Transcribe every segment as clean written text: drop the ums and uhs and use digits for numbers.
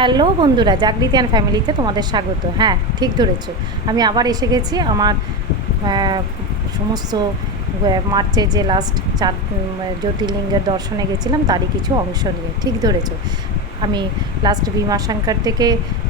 Hello বন্ধুরা, Jagriti and ফ্যামিলিতে তোমাদের স্বাগত। হ্যাঁ, ঠিক ধরেছো, আমি আবার এসে গেছি আমার সমস্ত মার্চে যে লাস্ট 4 জ্যোতির্লিঙ্গের দর্শনে গেছিলাম তারই কিছু অংশ নিয়ে। ঠিক ধরেছো, আমি লাস্ট ভীমাশঙ্কর থেকে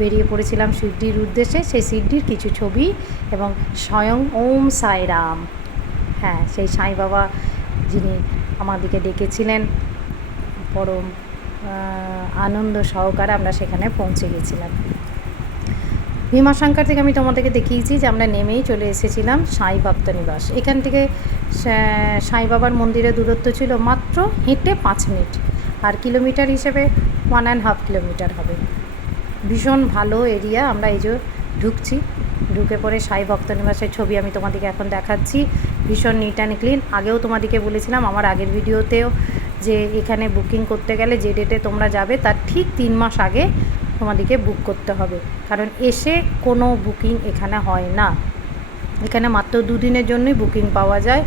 বেরিয়ে পড়েছিলাম সিদ্ধির উদ্দেশ্যে। সেই সিদ্ধির কিছু ছবি এবং স্বয়ং ওম সাই রাম, হ্যাঁ সেই সাই বাবা যিনি আমাদেরকে ডেকেছিলেন, পরম আনন্দ সহকারে আমরা সেখানে পৌঁছে গেছিলাম। ভীমাশঙ্কর থেকে আমি তোমাদেরকে দেখিয়েছি যে আমরা নেমেই চলে এসেছিলাম সাই ভক্ত নিবাস। এখান থেকে সাই বাবার মন্দিরের দূরত্ব ছিল মাত্র হেঁটে 5 মিনিট, আর কিলোমিটার হিসেবে 1.5 কিলোমিটার হবে। ভীষণ ভালো এরিয়া। আমরা এই যে ঢুকছি, ঢুকে পরে সাই ভক্ত নিবাসের ছবি আমি তোমাদেরকে এখন দেখাচ্ছি। ভীষণ নিট অ্যান্ড ক্লিন। আগেও তোমাদেরকে বলেছিলাম আমার আগের ভিডিওতেও যে এখানে বুকিং করতে গেলে যে ডেটে তোমরা যাবে তার ঠিক 3 মাস আগে তোমাদেরকে বুক করতে হবে, কারণ এসে কোনো বুকিং এখানে হয় না। এখানে মাত্র 2 দিনের জন্যই বুকিং পাওয়া যায়।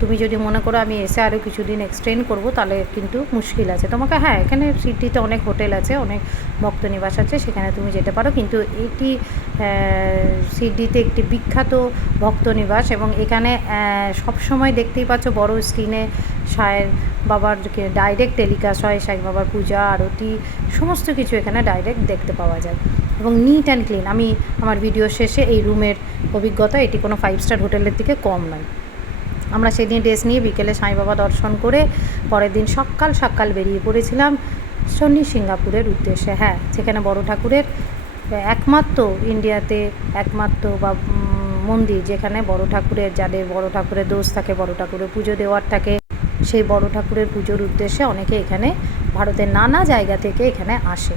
তুমি যদি মনে করো আমি এসে আরও কিছুদিন এক্সটেন্ড করব তাহলে কিন্তু মুশকিল আছে তোমাকে। হ্যাঁ, এখানে সিটিতে অনেক হোটেল আছে, অনেক ভক্ত নিবাস আছে, সেখানে তুমি যেতে পারো, কিন্তু এটি সিডনিতে একটি বিখ্যাত ভক্ত নিবাস এবং এখানে সবসময় দেখতেই পাচ্ছ বড় স্ক্রিনে সায়ের বাবার ডাইরেক্ট টেলিকাস্ট হয়। সাই বাবার পূজা, আরতি, সমস্ত কিছু এখানে ডাইরেক্ট দেখতে পাওয়া যায় এবং নিট অ্যান্ড ক্লিন। আমি আমার ভিডিও শেষে এই রুমের অভিজ্ঞতা, এটি কোনো 5 স্টার হোটেলের থেকে কম নয়। আমরা সেদিন ড্রেস নিয়ে বিকেলে সাই বাবা দর্শন করে পরের দিন সকাল সকাল বেরিয়ে পড়েছিলাম শনি সিঙ্গাপুরের উদ্দেশ্যে। হ্যাঁ, সেখানে বড় ঠাকুরের একমাত্র ইন্ডিয়াতে একমাত্র বা মন্দির যেখানে বড় ঠাকুরের, যাদের বড় ঠাকুরের দোষ থাকে, বড় ঠাকুরের পুজো দেওয়ার থাকে, সেই বড় ঠাকুরের পুজোর উদ্দেশ্যে অনেকে এখানে ভারতের নানা জায়গা থেকে এখানে আসে।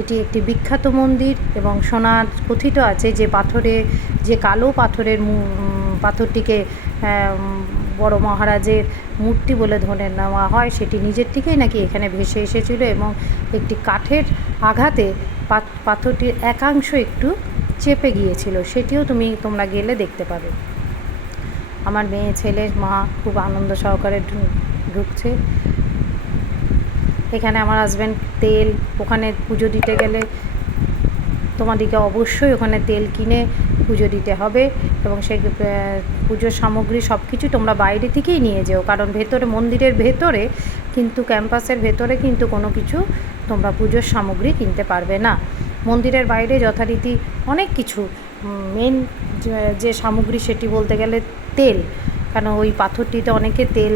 এটি একটি বিখ্যাত মন্দির এবং শোনা কথিত আছে যে পাথরে, যে কালো পাথরের পাথরটিকে বড় মহারাজের মূর্তি বলে ধরে নেওয়া হয়, সেটি নিজের থেকেই নাকি এখানে ভেসে এসেছিল এবং একটি কাঠের আঘাতে পাথরটির একাংশ একটু চেপে গিয়েছিল। সেটিও তোমরা গেলে দেখতে পাবে। আমার মেয়ে, ছেলে, মা খুব আনন্দ সহকারে ঢুকছে। এখানে আমার হাজব্যান্ড তেল, ওখানে পুজো দিতে গেলে তোমাদেরকে অবশ্যই ওখানে তেল কিনে পুজো দিতে হবে এবং সেই পুজোর সামগ্রী সব কিছু তোমরা বাইরে থেকেই নিয়ে যেও, কারণ ভেতরে, মন্দিরের ভেতরে কিন্তু, ক্যাম্পাসের ভেতরে কিন্তু কোনো কিছু তোমরা পুজোর সামগ্রী কিনতে পারবে না। মন্দিরের বাইরে যথারীতি অনেক কিছু, মেন যে সামগ্রী সেটি বলতে গেলে তেল, কারণ ওই পাথরটিতে অনেকে তেল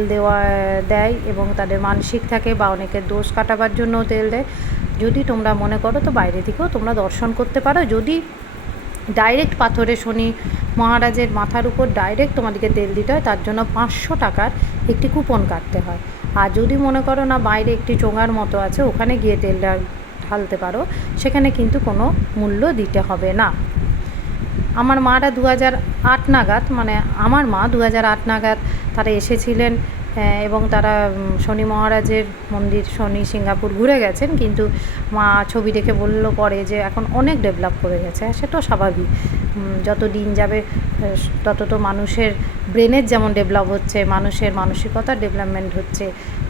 দেয় এবং তাদের মানসিক থাকে বা অনেকের দোষ কাটাবার জন্য তেল দেয়। যদি তোমরা মনে করো তো বাইরে থেকেও তোমরা দর্শন করতে পারো। যদি ডাইরেক্ট পাথরে শনি মহারাজের মাথার উপর ডাইরেক্ট তোমাদেরকে তেল দিতে হয়, তার জন্য 500 টাকার একটি কুপন কাটতে হয়। আর যদি মনে করো না বাইরে একটি চোঙার মতো আছে, ওখানে গিয়ে তেল ঢালতে পারো, সেখানে কিন্তু কোনো মূল্য দিতে হবে না। আমার মারা 2008 নাগাদ, মানে আমার মা 2008 নাগাদ তারা এসেছিলেন এবং তারা শনি মহারাজের মন্দির শনি সিঙ্গাপুর ঘুরে গেছেন, কিন্তু মা ছবি দেখে বলল পরে যে এখন অনেক ডেভেলপ করে গেছে। সেটাও স্বাভাবিক, যত দিন যাবে তত তো মানুষের ব্রেনের যেমন ডেভেলপ হচ্ছে, মানুষের মানসিকতার ডেভেলপমেন্ট হচ্ছে,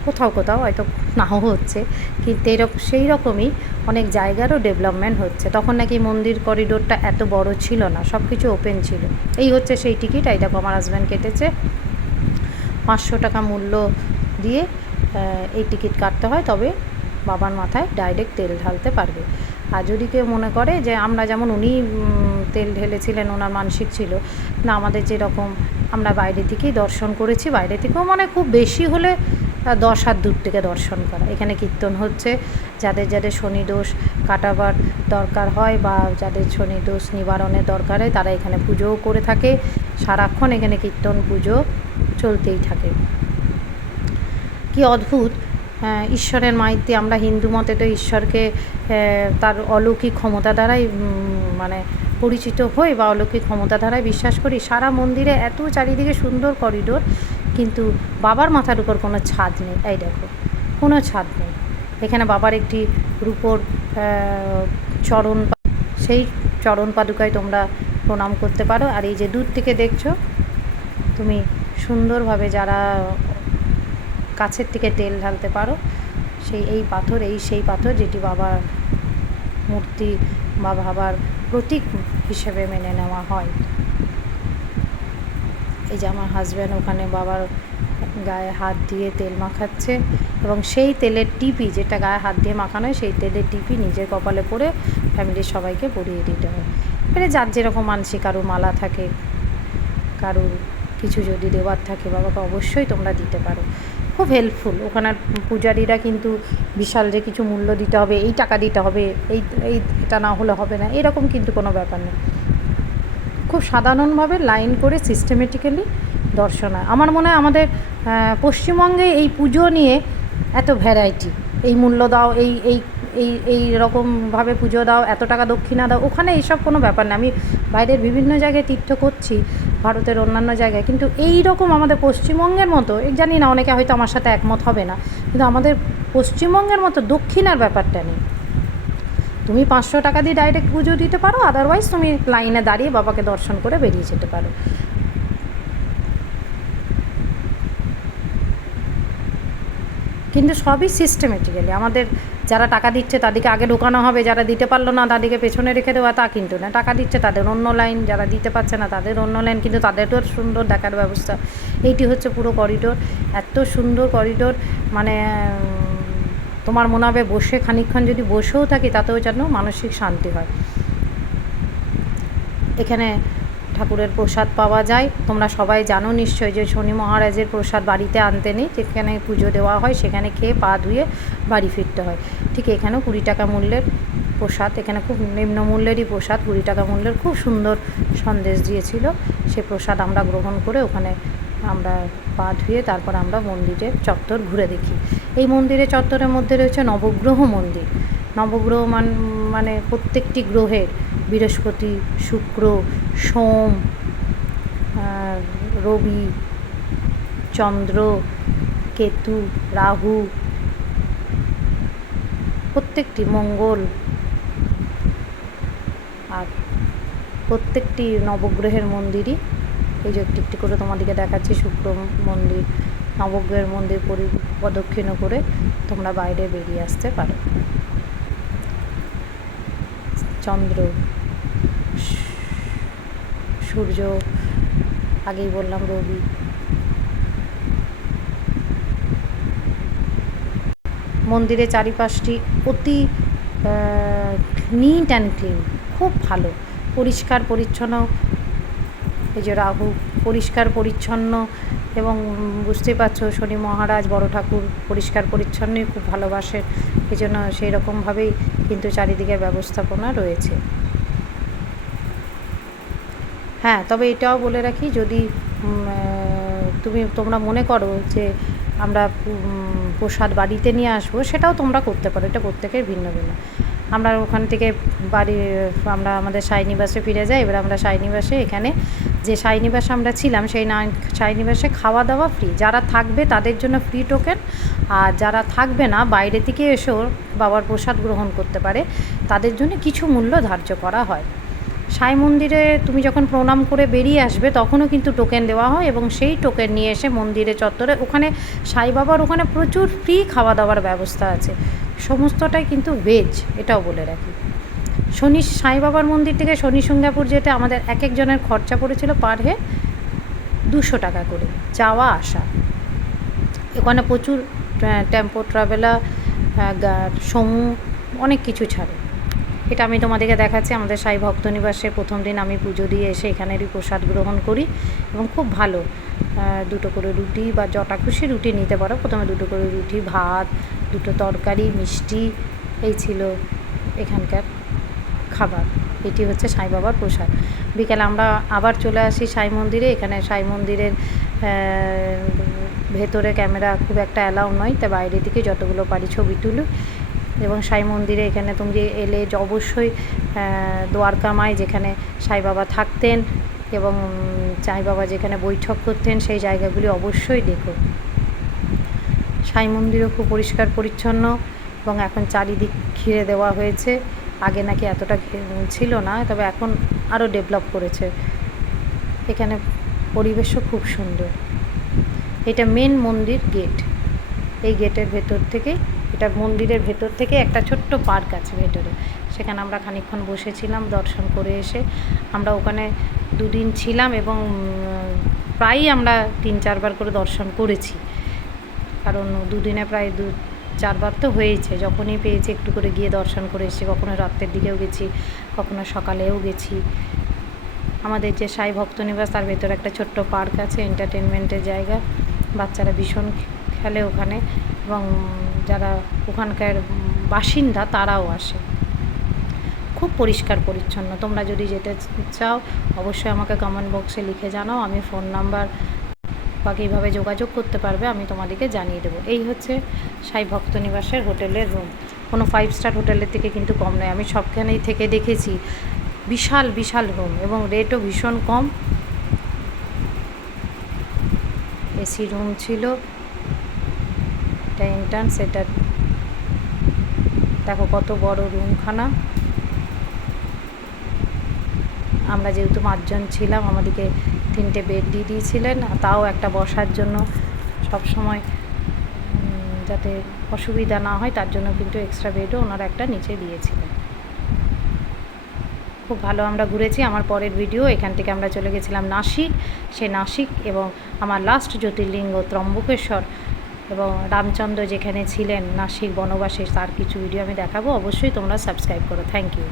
কোথাও কোথাও হয়তো নাও হচ্ছে, কিন্তু সেই রকমই অনেক জায়গারও ডেভেলপমেন্ট হচ্ছে। তখন নাকি মন্দির করিডোরটা এত বড় ছিল না, সব কিছু ওপেন ছিল। এই হচ্ছে সেই টিকিট। এই দেখো আমার হাজব্যান্ড কেটেছে 500 টাকা মূল্য দিয়ে এই টিকিট কাটতে হয়, তবে বাবার মাথায় ডাইরেক্ট তেল ঢালতে পারবে। আর যদি কেউ মনে করে যে আমরা যেমন উনি তেল ঢেলেছিলেন, ওনার মানসিক ছিল না, আমাদের যেরকম আমরা বাইরে থেকেই দর্শন করেছি, বাইরে থেকেও মানে খুব বেশি হলে 10 হাত দূর থেকে দর্শন করা। এখানে কীর্তন হচ্ছে, যাদের যাদের শনি দোষ কাটাবার দরকার হয় বা যাদের শনি দোষ নিবারণের দরকার হয়, তারা এখানে পুজোও করে থাকে। সারাক্ষণ এখানে কীর্তন পুজো চলতেই থাকে। কি অদ্ভুত ঈশ্বরের মাইতি। আমরা হিন্দু মতে তো ঈশ্বরকে তার অলৌকিক ক্ষমতা দ্বারাই মানে পরিচিত হই বা অলৌকিক ক্ষমতা দ্বারাই বিশ্বাস করি। সারা মন্দিরে এত চারিদিকে সুন্দর করিডোর, কিন্তু বাবার মাথার উপর কোনো ছাদ নেই। এই দেখো, কোনো ছাদ নেই। এখানে বাবার একটি রূপোর চরণ, সেই চরণ পাদুকায় তোমরা প্রণাম করতে পারো। আর এই যে দূর থেকে দেখছো তুমি, সুন্দরভাবে যারা কাছের থেকে তেল ঢালতে পারো, সেই পাথর যেটি বাবা মূর্তি বা বাবার প্রতীক হিসেবে মেনে নেওয়া হয়। এই যে আমার হাজব্যান্ড ওখানে বাবার গায়ে হাত দিয়ে তেল মাখাচ্ছে, এবং সেই তেলের টিপি, যেটা গায়ে হাত দিয়ে মাখানো হয়, সেই তেলের টিপি নিজের কপালে পরে ফ্যামিলির সবাইকে পরিয়ে দিতে হয়। এবারে যার যেরকম মানসিক, কারুর মালা থাকে, কারুর কিছু যদি দেওয়ার থাকে বাবাকে অবশ্যই তোমরা দিতে পারো। খুব হেল্পফুল ওখানের পূজারীরা, কিন্তু বিশাল যে কিছু মূল্য দিতে হবে, এই টাকা দিতে হবে, এটা না হলে হবে না, এরকম কিন্তু কোনো ব্যাপার নেই। খুব সাধারণভাবে লাইন করে সিস্টেমেটিক্যালি দর্শন হয়। আমার মনে হয় আমাদের পশ্চিমবঙ্গে এই পুজো নিয়ে এত ভ্যারাইটি, এই মূল্য দাও, এই এই এই এই রকমভাবে পুজো দাও, এত টাকা দক্ষিণা দাও, ওখানে এইসব কোনো ব্যাপার না। আমি বাইরের বিভিন্ন জায়গায় তীর্থ করছি, ভারতের অন্যান্য জায়গায়, কিন্তু এই রকম আমাদের পশ্চিমবঙ্গের মতো, জানি না অনেকে হয়তো আমার সাথে একমত হবে না, কিন্তু আমাদের পশ্চিমবঙ্গের মতো দক্ষিণার ব্যাপারটা নেই। তুমি 500 টাকা দিয়ে ডাইরেক্ট পুজো দিতে পারো, আদারওয়াইজ তুমি লাইনে দাঁড়িয়ে বাবাকে দর্শন করে বেরিয়ে যেতে পারো। কিন্তু সবই সিস্টেমেটিক্যালি, আমাদের যারা টাকা দিচ্ছে তাদেরকে আগে ঢোকানো হবে, যারা দিতে পারলো না তাদেরকে পেছনে রেখে দেওয়া, তা কিন্তু না। টাকা দিচ্ছে তাদের অন্য লাইন, যারা দিতে পারছে না তাদের অন্য লাইন, কিন্তু তাদেরও সুন্দর দেখার ব্যবস্থা। এইটি হচ্ছে পুরো করিডোর, এত সুন্দর করিডোর, মানে তোমার মনে হবে বসে খানিকক্ষণ যদি বসেও থাকি তাতেও যেন মানসিক শান্তি হয়। এখানে ঠাকুরের প্রসাদ পাওয়া যায়। তোমরা সবাই জানো নিশ্চয়ই যে শনি মহারাজের প্রসাদ বাড়িতে আনতে নেই, যেখানে পুজো দেওয়া হয় সেখানে খেয়ে পা ধুয়ে বাড়ি ফিরতে হয়। ঠিক এখানেও 20 টাকা মূল্যের প্রসাদ, এখানে খুব নিম্ন মূল্যেরই প্রসাদ, 20 টাকা মূল্যের খুব সুন্দর সন্দেশ দিয়েছিল। সে প্রসাদ আমরা গ্রহণ করে ওখানে আমরা পা ধুয়ে তারপর আমরা মন্দিরের চত্বর ঘুরে দেখি। এই মন্দিরের চত্বরের মধ্যে রয়েছে নবগ্রহ মন্দির। নবগ্রহ মানে প্রত্যেকটি গ্রহের, বৃহস্পতি, শুক্র, সোম, রবি, চন্দ্র, কেতু, রাহু, প্রত্যেকটি, মঙ্গল, আর প্রত্যেকটি নবগ্রহের মন্দিরই এই যে একটি একটি করে তোমাদেরকে দেখাচ্ছি। শুক্র মন্দির, নবগ্রহের মন্দির প্রদক্ষিণ করে তোমরা বাইরে বেরিয়ে আসতে পারো। চন্দ্র, সূর্য, আগেই বললাম রবি। মন্দিরের চারিপাশটি অতি নিট অ্যান্ড ক্লিন, খুব ভালো, পরিষ্কার পরিচ্ছন্ন। এই যে রাহু, পরিষ্কার পরিচ্ছন্ন, এবং বুঝতেই পারছো শনি মহারাজ বড় ঠাকুর পরিষ্কার পরিচ্ছন্নই খুব ভালোবাসেন, এই জন্য সেই রকমভাবেই কিন্তু চারিদিকে ব্যবস্থাপনা রয়েছে। হ্যাঁ, তবে এটাও বলে রাখি, যদি তোমরা মনে করো যে আমরা প্রসাদ বাড়িতে নিয়ে আসবো, সেটাও তোমরা করতে পারো, এটা প্রত্যেকের ভিন্ন ভিন্ন। আমরা ওখান থেকে আমরা আমাদের সাইনিবাসে ফিরে যাই। এবার আমরা সাইনিবাসে, এখানে যে সাইনিবাসে আমরা ছিলাম সেই সাইনিবাসে খাওয়া দাওয়া ফ্রি, যারা থাকবে তাদের জন্য ফ্রি টোকেন, আর যারা থাকবে না বাইরে থেকে এসেও বাবার প্রসাদ গ্রহণ করতে পারে, তাদের জন্য কিছু মূল্য ধার্য করা হয়। সাই মন্দিরে তুমি যখন প্রণাম করে বেরিয়ে আসবে তখনও কিন্তু টোকেন দেওয়া হয়, এবং সেই টোকেন নিয়ে এসে মন্দিরে চত্বরে, ওখানে সাই বাবার ওখানে প্রচুর ফ্রি খাওয়া দাওয়ার ব্যবস্থা আছে, সমস্তটাই কিন্তু ভেজ, এটাও বলে রাখি। সাই বাবার মন্দির থেকে শনি সিঙ্গাপুর যেতে আমাদের এক একজনের খরচা পড়েছিল পার হেড 200 টাকা করে, যাওয়া আসা। ওখানে প্রচুর টেম্পো ট্রাভেলার, সমু, অনেক কিছু ছাড়ে। এটা আমি তোমাদেরকে দেখাচ্ছি। আমাদের সাই ভক্তনিবাসে প্রথম দিন আমি পুজো দিয়ে এসে এখানেরই প্রসাদ গ্রহণ করি, এবং খুব ভালো। 2টো করে রুটি বা যটা খুশি রুটি নিতে পারো। প্রথমে 2টো করে রুটি, ভাত, 2টো তরকারি, মিষ্টি, এই ছিল এখানকার খাবার। এটি হচ্ছে সাই বাবার প্রসাদ। বিকেলে আমরা আবার চলে আসি সাই মন্দিরে। এখানে সাই মন্দিরের ভেতরে ক্যামেরা খুব একটা অ্যালাউ নয়, তাই বাইরে থেকে যতগুলো পারি ছবি তুলি। এবং সাই মন্দিরে এখানে তুমি এলে অবশ্যই দ্বারকা মায়, যেখানে সাই বাবা থাকতেন এবং সাই বাবা যেখানে বৈঠক করতেন, সেই জায়গাগুলি অবশ্যই দেখো। সাই মন্দিরও খুব পরিষ্কার পরিচ্ছন্ন, এবং এখন চারিদিক ঘিরে দেওয়া হয়েছে। আগে নাকি এতটা ছিল না, তবে এখন আরও ডেভেলপ করেছে। এখানে পরিবেশও খুব সুন্দর। এটা মেন মন্দির গেট। এই গেটের ভেতর থেকে, এটা মন্দিরের ভেতর থেকে একটা ছোট্ট পার্ক আছে ভেতরে, সেখানে আমরা খানিকক্ষণ বসেছিলাম দর্শন করে এসে। আমরা ওখানে 2 দিন ছিলাম এবং প্রায়ই আমরা 3-4 বার করে দর্শন করেছি, কারণ 2 দিনে প্রায় 2-4 বার তো হয়েছে। যখনই পেয়েছি একটু করে গিয়ে দর্শন করে এসেছি, কখনো রাত্রের দিকেও গেছি, কখনো সকালেও গেছি। আমাদের যে সাই ভক্তনিবাস তার ভেতরে একটা ছোট্ট পার্ক আছে, এন্টারটেনমেন্টের জায়গা, বাচ্চারা ভীষণ খেলে ওখানে এবং যারা ওখানকার বাসিন্দা তারাও আসে। খুব পরিষ্কার পরিচ্ছন্ন। তোমরা যদি যেতে চাও অবশ্যই আমাকে কমেন্ট বক্সে লিখে জানাও, আমি ফোন নাম্বার বা কীভাবে যোগাযোগ করতে পারবে আমি তোমাদেরকে জানিয়ে দেবো। এই হচ্ছে সাই ভক্তনিবাসের হোটেলের রুম। কোনো 5 স্টার হোটেলের থেকে কিন্তু কম নয়। আমি সবখানেই থেকে দেখেছি, বিশাল বিশাল রুম এবং রেটও ভীষণ কম। এসি রুম ছিল, এটা এন্ট্রান্স। এটা দেখো কত বড় রুমখানা। আমরা যেহেতু 5 জন ছিলাম, আমাদেরকে 3টে বেড দিয়ে দিয়েছিলেন, তাও একটা বসার জন্য সব সময় যাতে অসুবিধা না হয় তার জন্য কিন্তু এক্সট্রা বেডও ওনারা একটা নিচে দিয়েছিলেন। খুব ভালো আমরা ঘুরেছি। আমার পরের ভিডিও, এখান থেকে আমরা চলে গেছিলাম নাসিক। সেই নাসিক এবং আমার লাস্ট জ্যোতির্লিঙ্গ ত্রম্বকেশ্বর এবং রামচন্দ্র যেখানে ছিলেন নাসিক বনবাসে, তার কিছু ভিডিও আমি দেখাবো। অবশ্যই তোমরা সাবস্ক্রাইব করো। Thank you.